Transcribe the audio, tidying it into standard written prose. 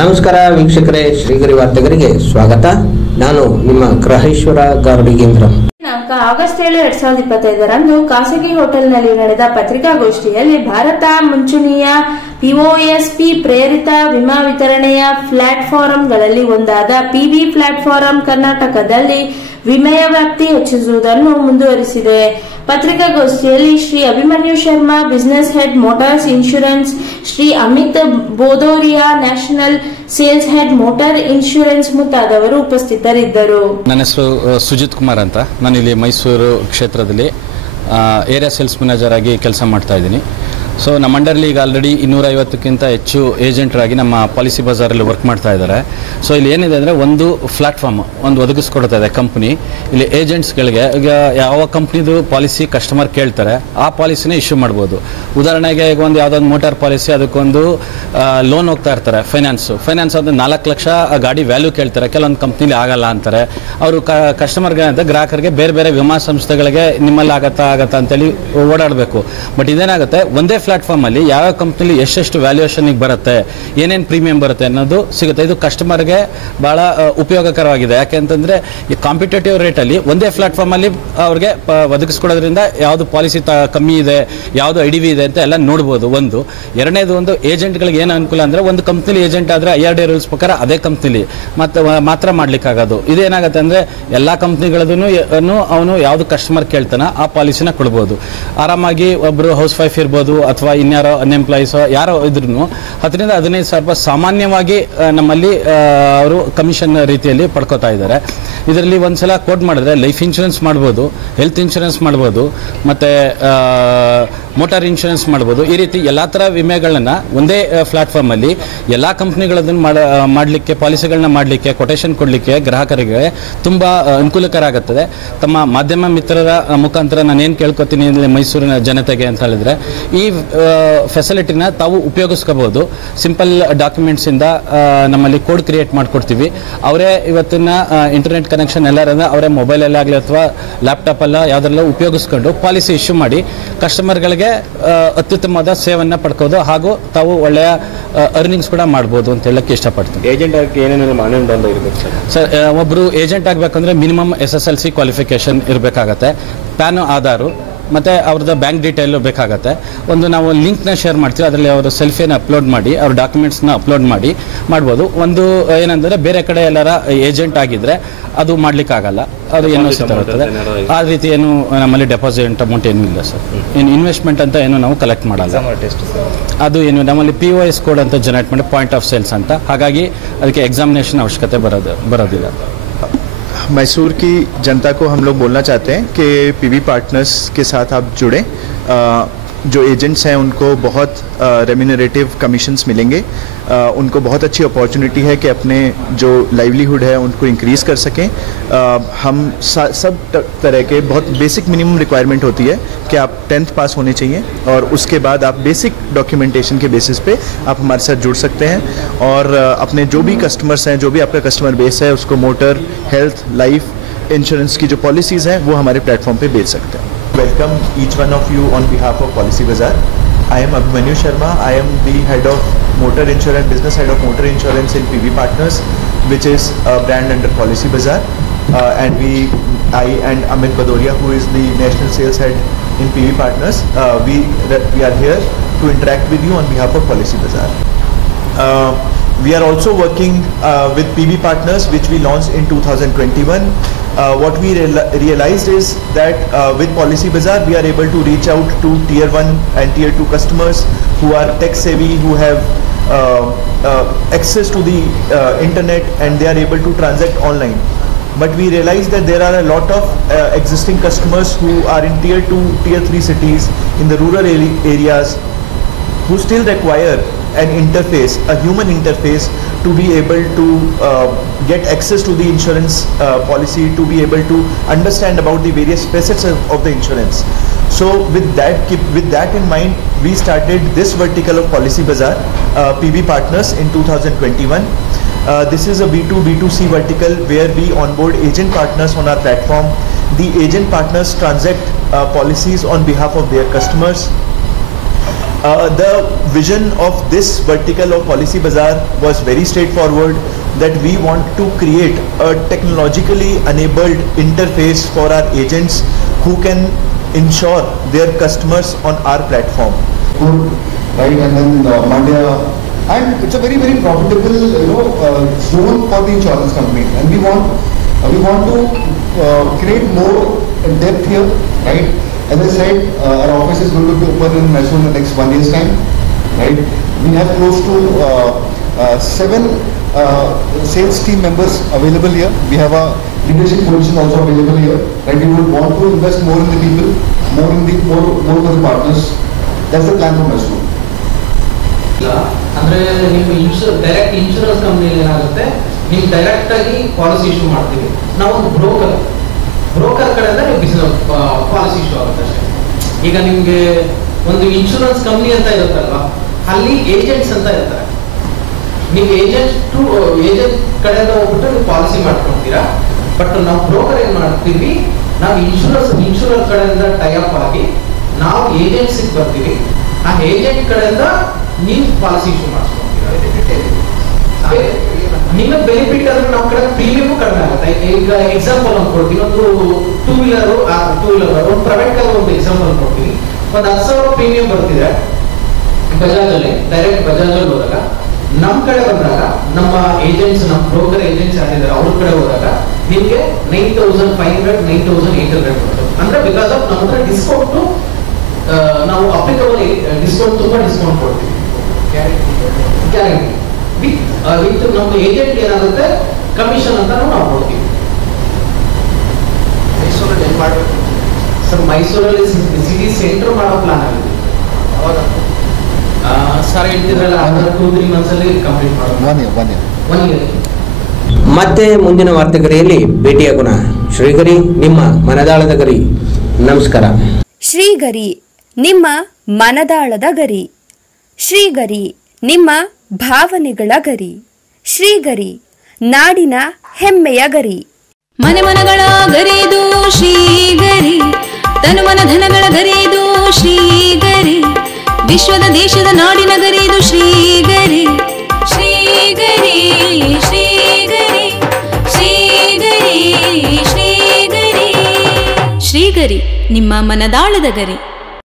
ನಮಸ್ಕಾರ ವೀಕ್ಷಕರೇ, ಶ್ರೀಗರಿ ವಾರ್ತೆಗರಿಗೆ ಸ್ವಾಗತ. ನಾನು ನಿಮ್ಮ ಗ್ರಹೇಶ್ವರ ಗಾರ್ಡಿಗೇಂದ್ರ. ದಿನಾಂಕ ಆಗಸ್ಟ್ 7, 2025ರಂದು ಖಾಸಗಿ ಹೋಟೆಲ್ನಲ್ಲಿ ನಡೆದ ಪತ್ರಿಕಾಗೋಷ್ಠಿಯಲ್ಲಿ ಭಾರತ ಮುಂಚೂಣಿಯ ಪಿಒಎಸ್ಪಿ ಪ್ರೇರಿತ ವಿಮಾ ವಿತರಣೆಯ ಪ್ಲಾಟ್ಫಾರಂಗಳಲ್ಲಿ ಒಂದಾದ ಪಿಬಿ ಪ್ಲಾಟ್ಫಾರಂ ಕರ್ನಾಟಕದಲ್ಲಿ ವಿಮೆಯ ವ್ಯಾಪ್ತಿ ಹೆಚ್ಚಿಸುವುದನ್ನು ಮುಂದುವರಿಸಿದೆ. ಪತ್ರಿಕಾಗೋಷ್ಠಿಯಲ್ಲಿ Shri Abhimanyu Sharma, business head motors insurance, Shri Amit Bodoria, national sales head motor insurance ಮುಂತಾದವರು ಉಪಸ್ಥಿತರಿದ್ದರು. ನನ್ನ ಹೆಸರು ಸುಜಿತ್ ಕುಮಾರ್ ಅಂತ. ನಾನು ಇಲ್ಲಿ ಮೈಸೂರು ಕ್ಷೇತ್ರದಲ್ಲಿ ಏರಿಯಾ ಸೇಲ್ಸ್ ಮ್ಯಾನೇಜರ್ ಆಗಿ ಕೆಲಸ ಮಾಡ್ತಾ ಇದ್ದೀನಿ. ಸೊ ನಮ್ಮ ಅಂಡರ್ಲಿ ಈಗ ಆಲ್ರೆಡಿ 250ಕ್ಕಿಂತ ಹೆಚ್ಚು ಏಜೆಂಟರಾಗಿ ನಮ್ಮ ಪಾಲಿಸಿ ಬಜಾರಲ್ಲಿ ವರ್ಕ್ ಮಾಡ್ತಾ ಇದ್ದಾರೆ. ಸೊ ಇಲ್ಲಿ ಏನಿದೆ ಅಂದರೆ ಒಂದು ಪ್ಲಾಟ್ಫಾರ್ಮ್ ಒದಗಿಸ್ಕೊಡ್ತಾ ಇದೆ ಕಂಪ್ನಿ. ಇಲ್ಲಿ ಏಜೆಂಟ್ಸ್ಗಳಿಗೆ ಈಗ ಯಾವ ಕಂಪ್ನಿದು ಪಾಲಿಸಿ ಕಸ್ಟಮರ್ ಕೇಳ್ತಾರೆ ಆ ಪಾಲಿಸಿನೇ ಇಶ್ಯೂ ಮಾಡ್ಬೋದು. ಉದಾಹರಣೆಗೆ ಈಗ ಒಂದು ಯಾವುದೊಂದು ಮೋಟಾರ್ ಪಾಲಿಸಿ, ಅದಕ್ಕೊಂದು ಲೋನ್ ಹೋಗ್ತಾ ಇರ್ತಾರೆ, ಫೈನಾನ್ಸ್ ಅದು 4 ಲಕ್ಷ ಗಾಡಿ ವ್ಯಾಲ್ಯೂ ಕೇಳ್ತಾರೆ. ಕೆಲವೊಂದು ಕಂಪ್ನಿಲಿ ಆಗಲ್ಲ ಅಂತಾರೆ. ಅವರು ಕಸ್ಟಮರ್ಗೆ ಅಂತ ಗ್ರಾಹಕರಿಗೆ ಬೇರೆ ಬೇರೆ ವಿಮಾ ಸಂಸ್ಥೆಗಳಿಗೆ ನಿಮ್ಮಲ್ಲಿ ಆಗತ್ತಾ ಅಂತೇಳಿ ಓಡಾಡಬೇಕು. ಬಟ್ ಇದೇನಾಗುತ್ತೆ, ಒಂದೇ ಪ್ಲಾಟ್ಫಾರ್ಮ್ ಅಲ್ಲಿ ಯಾವ ಕಂಪ್ನಿಲಿ ಎಷ್ಟು ವ್ಯಾಲ್ಯೂಯೇಷನ್ ಬರುತ್ತೆ, ಏನೇನು ಪ್ರೀಮಿಯಂ ಬರುತ್ತೆ ಅನ್ನೋದು ಸಿಗುತ್ತೆ. ಇದು ಕಸ್ಟಮರ್ಗೆ ಬಹಳ ಉಪಯೋಗಕರವಾಗಿದೆ. ಯಾಕೆಂತಂದ್ರೆ ಈ ಕಾಂಪಿಟೇಟಿವ್ ರೇಟ್ ಅಲ್ಲಿ ಒಂದೇ ಪ್ಲಾಟ್ಫಾರ್ಮ್ ಅಲ್ಲಿ ಅವ್ರಿಗೆ ಒದಗಿಸ್ಕೊಡೋದ್ರಿಂದ ಯಾವ್ದು ಪಾಲಿಸಿ ಕಮ್ಮಿ ಇದೆ, ಯಾವ್ದು IDV ಇದೆ ಅಂತ ಎಲ್ಲ ನೋಡ್ಬೋದು. ಎರಡನೇದು, ಏಜೆಂಟ್ಗಳಿಗೆ ಏನು ಅನುಕೂಲ ಅಂದ್ರೆ, ಒಂದು ಕಂಪ್ನಿಲಿ ಏಜೆಂಟ್ ಆದ್ರೆ IRDA ರೂಲ್ಸ್ ಪ್ರಕಾರ ಅದೇ ಕಂಪ್ನಿಲಿ ಮಾತ್ರ ಮಾಡ್ಲಿಕ್ಕೆ ಆಗೋದು. ಇದೇನಾಗುತ್ತೆ ಅಂದ್ರೆ ಎಲ್ಲಾ ಕಂಪ್ನಿಗಳದನ್ನು ಅವನು ಯಾವ್ದು ಕಸ್ಟಮರ್ ಕೇಳ್ತಾನ ಆ ಪಾಲಿಸಿನ ಕೊಡ್ಬೋದು. ಆರಾಮಾಗಿ ಒಬ್ರು ಹೌಸ್ ವೈಫ್ ಇರ್ಬೋದು ಅಥವಾ ಇನ್ಯಾರೋ ಅನ್ಎಂಪ್ಲಾಯೀಸ್ ಯಾರೋ ಇದ್ರೂ 10 ರಿಂದ 15 ಸಾವಿರ ರೂಪಾಯಿ ಸಾಮಾನ್ಯವಾಗಿ ನಮ್ಮಲ್ಲಿ ಅವರು ಕಮಿಷನ್ ರೀತಿಯಲ್ಲಿ ಪಡ್ಕೋತಾ ಇದ್ದಾರೆ. ಇದರಲ್ಲಿ ಒಂದ್ಸಲ ಕೋಟ್ ಮಾಡಿದ್ರೆ ಲೈಫ್ ಇನ್ಶೂರೆನ್ಸ್ ಮಾಡ್ಬೋದು, ಹೆಲ್ತ್ ಇನ್ಶೂರೆನ್ಸ್ ಮಾಡ್ಬೋದು, ಮತ್ತೆ ಮೋಟಾರ್ ಇನ್ಶೂರೆನ್ಸ್ ಮಾಡ್ಬೋದು. ಈ ರೀತಿ ಎಲ್ಲಾ ತರ ವಿಮೆಗಳನ್ನ ಒಂದೇ ಪ್ಲಾಟ್ಫಾರ್ಮ್ ಅಲ್ಲಿ ಎಲ್ಲಾ ಕಂಪ್ನಿಗಳನ್ನ ಮಾಡಲಿಕ್ಕೆ, ಪಾಲಿಸಿಗಳನ್ನ ಮಾಡಲಿಕ್ಕೆ, ಕೊಟೇಶನ್ ಕೊಡ್ಲಿಕ್ಕೆ ಗ್ರಾಹಕರಿಗೆ ತುಂಬಾ ಅನುಕೂಲಕರ ಆಗುತ್ತದೆ. ತಮ್ಮ ಮಾಧ್ಯಮ ಮಿತ್ರರ ಮುಖಾಂತರ ನಾನು ಏನು ಕೇಳ್ಕೊತೀನಿ ಮೈಸೂರಿನ ಜನತೆಗೆ ಅಂತ ಹೇಳಿದ್ರೆ, ಈ ಫೆಸಿಲಿಟಿನ ತಾವು ಉಪಯೋಗಿಸ್ಕೋಬಹುದು. ಸಿಂಪಲ್ ಡಾಕ್ಯುಮೆಂಟ್ಸ್ ಇಂದ ನಮ್ಮಲ್ಲಿ ಕೋಡ್ ಕ್ರಿಯೇಟ್ ಮಾಡ್ಕೊಡ್ತೀವಿ. ಅವರೇ ಇವತ್ತಿನ ಇಂಟರ್ನೆಟ್ ಕನೆಕ್ಷನ್ ಎಲ್ಲಾರಂದ್ರೆ ಅವರೇ ಮೊಬೈಲ್ ಆಗಲಿ ಅಥವಾ ಲ್ಯಾಪ್ಟಾಪ್ ಅಲ್ಲ ಯಾವ್ದೆಲ್ಲ ಉಪಯೋಗಿಸ್ಕೊಂಡು ಪಾಲಿಸಿ ಇಶ್ಯೂ ಮಾಡಿ ಕಸ್ಟಮರ್ಗಳಿಗೆ ಅತ್ಯುತ್ತಮವಾದ ಸೇವೆಯನ್ನ ಪಡ್ಕೋದು ಹಾಗೂ ತಾವು ಒಳ್ಳೆಯ ಅರ್ನಿಂಗ್ಸ್ ಕೂಡ ಮಾಡ್ಬೋದು ಅಂತ ಹೇಳಕ್ಕೆ ಇಷ್ಟಪಡ್ತೀನಿ. ಏಜೆಂಟ್ ಆಗಿ ಏನೇನು ಮಾನದಂಡ ಇರಬೇಕು ಸರ್? ಒಬ್ರು ಏಜೆಂಟ್ ಆಗಬೇಕಂದ್ರೆ ಮಿನಿಮಮ್ SSLC ಕ್ವಾಲಿಫಿಕೇಶನ್ ಇರಬೇಕಾಗತ್ತೆ, ಪ್ಯಾನ್, ಆಧಾರು, ಮತ್ತು ಅವ್ರದ್ದು ಬ್ಯಾಂಕ್ ಡೀಟೇಲ್ ಬೇಕಾಗತ್ತೆ. ನಾವು ಲಿಂಕ್ನ ಶೇರ್ ಮಾಡ್ತೀವಿ, ಅದರಲ್ಲಿ ಅವರು ಸೆಲ್ಫಿಯನ್ನು ಅಪ್ಲೋಡ್ ಮಾಡಿ ಅವ್ರ ಡಾಕ್ಯುಮೆಂಟ್ಸ್ನ ಅಪ್ಲೋಡ್ ಮಾಡ್ಬೋದು. ಏನಂದರೆ ಬೇರೆ ಕಡೆ ಎಲ್ಲರ ಏಜೆಂಟ್ ಆಗಿದ್ರೆ ಅದು ಮಾಡ್ಲಿಕ್ಕಾಗಲ್ಲ, ಅದು ಏನೋ ಸಿಗ್ತದೆ. ಆ ರೀತಿ ಏನು ನಮ್ಮಲ್ಲಿ ಡೆಪಾಸಿಟ್ ಅಮೌಂಟ್ ಏನೂ ಇಲ್ಲ ಸರ್. ಇನ್ವೆಸ್ಟ್ಮೆಂಟ್ ಅಂತ ಏನು ನಾವು ಕಲೆಕ್ಟ್ ಮಾಡಲ್ಲ. ಅದು ಏನು ನಮ್ಮಲ್ಲಿ POS ಕೋಡ್ ಅಂತ ಜನರೇಟ್ ಮಾಡಿ ಪಾಯಿಂಟ್ ಆಫ್ ಸೇಲ್ಸ್ ಅಂತ, ಹಾಗಾಗಿ ಅದಕ್ಕೆ ಎಕ್ಸಾಮಿನೇಷನ್ ಅವಶ್ಯಕತೆ ಬರೋದಿಲ್ಲ. मैसूर की जनता को हम लोग बोलना चाहते हैं कि PB पार्टनर्स के साथ आप जुड़ें. जो एजेंट्स हैं उनको बहुत रेम्यूनरेटिव कमीशंस मिलेंगे. उनको बहुत अच्छी अपॉर्चुनिटी है कि अपने जो लाइवलीहुड है उनको इंक्रीज़ कर सकें. हम सब तरह के बहुत बेसिक मिनिमम रिक्वायरमेंट होती है कि आप 10th पास होने चाहिए और उसके बाद आप बेसिक डॉक्यूमेंटेशन के बेसिस पे आप हमारे साथ जुड़ सकते हैं और अपने जो भी कस्टमर्स हैं, जो भी आपका कस्टमर बेस है, उसको मोटर, हेल्थ, लाइफ इंश्योरेंस की जो पॉलिसीज़ हैं वो हमारे प्लेटफॉर्म पे बेच सकते हैं. Welcome each one of you on behalf of Policy Bazaar. I am Abhimanyu Sharma. I am the head of motor insurance, business head of motor insurance in PB Partners, which is a brand under Policy Bazaar. And I and Amit Badoria, who is the national sales head in PB Partners, we are here to interact with you on behalf of Policy Bazaar. We are also working with PB Partners, which we launched in 2021. What we realized is that with Policy Bazaar, we are able to reach out to Tier 1 and Tier 2 customers who are tech savvy, who have access to the internet, and they are able to transact online. But we realized that there are a lot of existing customers who are in Tier 2, Tier 3 cities, in the rural areas, who still require an interface, a human interface, to be able to get access to the insurance policy, to be able to understand about the various facets of the insurance. So with that in mind, we started this vertical of Policy Bazaar, PB Partners, in 2021. This is a B2B2C vertical where we onboard agent partners on our platform. The agent partners transact policies on behalf of their customers. The vision of this vertical of Policy Bazaar was very straightforward, that we want to create a technologically enabled interface for our agents who can ensure their customers on our platform. Right, and then Mandya, and it's a very profitable zone for the insurance companies, and we want to create more depth here, right? As I said, our office is going to be open in Mysore in the next 1 year's time, right? We have close to 7 sales team members available here. We have a leadership position also available here, right? We would want to invest more in the people, more for the partners. That's the plan for Mysore. ಅಂದರೆ ನಿಮ್ಮ direct insurance ಕಂಪ್ನಿಯಲ್ಲಿ ಏನಾಗುತ್ತೆ, ನೀವು direct ಆಗಿ policy issue ಮಾಡ್ತೀವಿ. ನಾವೊಂದು broker ಕಡೆಯಿಂದ ನೀವು ಬಿಸಿನೆಸ್ ಪಾಲಿಸಿ ಇಶ್ಯೂ ಆಗುತ್ತೆ ಅಷ್ಟೇ. ಈಗ ನಿಮಗೆ ಒಂದು ಇನ್ಶೂರೆನ್ಸ್ ಕಂಪ್ನಿ ಅಂತ ಇರುತ್ತಲ್ವಾ, ಅಲ್ಲಿ ಏಜೆಂಟ್ಸ್ ಅಂತ ಇರ್ತಾರೆ. ನೀವು ಏಜೆಂಟ್ ಕಡೆಯಿಂದ ಹೋಗ್ಬಿಟ್ಟು ನೀವು ಪಾಲಿಸಿ ಮಾಡ್ಕೊಳ್ತೀರಾ. ಬಟ್ ನಾವು ಬ್ರೋಕರ್ ಏನ್ ಮಾಡ್ತೀವಿ, ನಾವು ಇನ್ಶೂರರ್ ಕಡೆಯಿಂದ ಟೈಅಪ್ ಆಗಿ ನಾವು ಏಜೆನ್ಸಿಗೆ ಬರ್ತೀವಿ. ಆ ಏಜೆಂಟ್ ಕಡೆಯಿಂದ ನೀವು ಪಾಲಿಸಿ ಇಶ್ಯೂ ಮಾಡಿಸ್ಕೊಳ್ತೀರಾ. ನಿಮ್ಮ ಬೆನಿಫಿಟ್ ಅಂದ್ರೆ ನಮ್ಮ ಕಡೆ ಪ್ರೀಮಿಯಂ ಕಡಿಮೆ ಆಗುತ್ತೆ. ಈಗ ಎಕ್ಸಾಂಪಲ್ ಕೊಡ್ತೀವಿ, ಒಂದು ಟೂ ವೀಲರ್ ಒಂದು ಪ್ರೈವೇಟ್ ಕಾರ್ ಒಂದು ಎಕ್ಸಾಂಪಲ್ ಕೊಡ್ತೀವಿ. ಒಂದು 10,000 ಪ್ರೀಮಿಯಂ ಬರ್ತಿದೆ ಬಜಾಜ್ ಅಲ್ಲಿ, ಡೈರೆಕ್ಟ್ ಬಜಾಜ್ ಅಲ್ಲಿ ಹೋದಾಗ. ನಮ್ಮ ಕಡೆ ಬಂದಾಗ ನಮ್ಮ ಏಜೆಂಟ್ಸ್, ನಮ್ಮ ಬ್ರೋಕರ್ ಏಜೆಂಟ್ಸ್ ಯಾರಿದ್ದಾರೆ ಅವ್ರ ಕಡೆ ಹೋದಾಗ ನಿಮಗೆ 9,500 9,800 ಬರ್ತದೆ. ಅಂದ್ರೆ ಬಿಕಾಸ್ ಆಫ್ ನಮ್ಮ ಹತ್ರ ಡಿಸ್ಕೌಂಟ್, ನಾವು ಅಪ್ಲಿಕಬಲ್ ಡಿಸ್ಕೌಂಟ್, ತುಂಬಾ ಡಿಸ್ಕೌಂಟ್ ಕೊಡ್ತೀವಿ ಗ್ಯಾರಂಟಿ. ವಿತ್ ನಮ್ಮ ಏಜೆಂಟ್ ಏನಾಗುತ್ತೆ ಕಮಿಷನ್ ಅಂತ ನಾವು ಕೊಡ್ತೀವಿ. ಮೈಸೂರಲ್ಲಿ ಏನು ಮಾಡಬೇಕು ಸರ್? ಮೈಸೂರಲ್ಲಿ ಸಿಟಿ ಸೆಂಟರ್ ಮಾಡೋ ಪ್ಲಾನ್ ಆಗಿದೆ. ಸರ್ ಹೇಳ್ತಿದ್ರಲ್ಲ, 2-3 months ಅಲ್ಲಿ ಕಂಪ್ಲೀಟ್ ಮಾಡೋದು. 1 year. ಮತ್ತೆ ಮುಂದಿನ ವಾರ್ತೆಗರಿಯಲ್ಲಿ ಭೇಟಿಯಾಗೋಣ. ಶ್ರೀಗರಿ, ನಿಮ್ಮ ಮನದಾಳದ ಗರಿ. ನಮಸ್ಕಾರ. ಶ್ರೀಗರಿ, ನಿಮ್ಮ ಮನದಾಳದ ಗರಿ. ಶ್ರೀಗರಿ, ನಿಮ್ಮ ಭಾವನೆಗಳ ಗರಿ. ಶ್ರೀಗರಿ, ನಾಡಿನ ಹೆಮ್ಮೆಯ ಗರಿ. ಮನಗಳ ಗರಿದು ಶ್ರೀಗರಿ, ತನು ಮನ ಧನಗಳ ಗರಿದು ಶ್ರೀಗರಿ, ವಿಶ್ವದ ದೇಶದ ನಾಡಿನ ಗರಿದು ಶ್ರೀಗರಿ. ಶ್ರೀಗರಿ ಶ್ರೀಗರಿ ಶ್ರೀಗರಿ ಶ್ರೀಗರಿ ಶ್ರೀಗರಿ, ನಿಮ್ಮ ಮನದಾಳದ ಗರಿ.